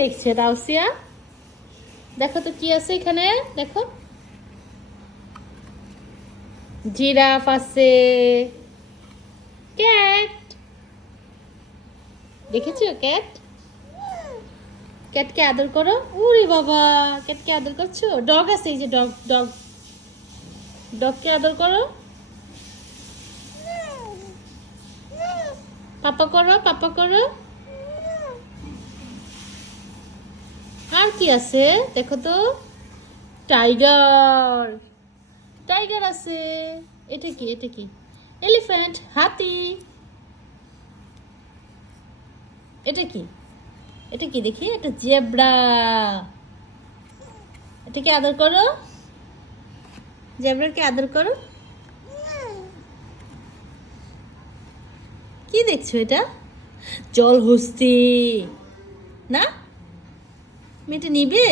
দেখছে তাওসিয়া? দেখো তো কি আছে এখানে, দেখো। জিরাফ আছে, ক্যাট। দেখেছো ক্যাট? ক্যাটকে আদর করো। উরে বাবা, ক্যাটকে আদর করছো। ডগ আছে, এই যে ডগ, ডগ, ডগকে আদর করো। পাপা করো, পাপা করো। আর কি আছে দেখো তো? টাইগার, টাইগার আছে। এটা কি, এটা কি? এলিফ্যান্ট, হাতি। এটা কি, এটা কি দেখি? এটা জেব্রা। এটাকে আদর করো, জেব্রাকে আদর করো। কি দেখছো এটা? জলহস্তি না? মেয়েটা নিবে?